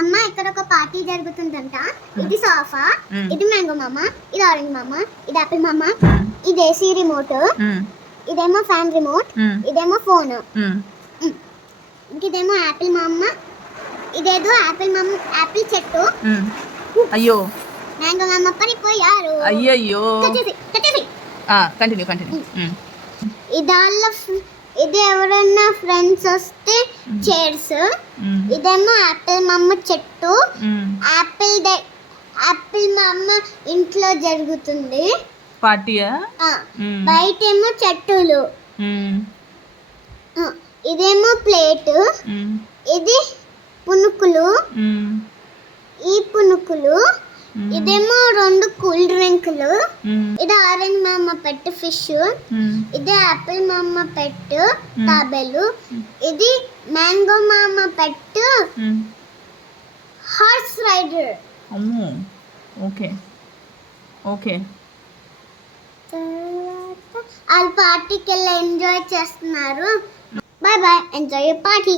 అమ్మ ఇక్కడ ఒక పార్టీ జరుగుతుందంట. ఇది సోఫా, ఇది మ్యాంగో మామ, ఇది ఆరెంజ్ మామ, ఇది ఆపిల్ మామ, ఇది ఏసీ రిమోట్, ఇదేమో ఫ్యాన్ రిమోట్, ఇదేమో ఫోన్, ఇదేమో ఆపిల్ మామ, ఇదేదో ఆపిల్ మామ ఆపిల్ చెట్టు. అయ్యో మ్యాంగో మామ పడిపోయారు. అయ్యయ్యో కట్టేసి కంటిన్యూ ఇది ఎవరన్నా ఫ్రెండ్స్ వస్తే చైర్స్. ఇదేమో ఆపిల్ మామ చెట్టు. ఆపిల్ మామ ఇంట్లో జరుగుతుంది పార్టీయా. బయటేమో చెట్టులు. ఇదేమో ప్లేట్. ఇది పునుకులు. ఈ పునుకులు. ఇదేమో 2 కూల్ డ్రింకులు. ఇది ఆరెంజ్ మామ పెట్ ఫిష్. ఇది ఆపిల్ మామ పెట్ తాబేలు. ఇది మ్యాంగో మామ పెట్ హార్స్ రైడర్. ఓకే వాళ్ళు పార్టీకి వెళ్ళి ఎంజాయ్ చేస్తున్నారు. Bye bye, enjoy party.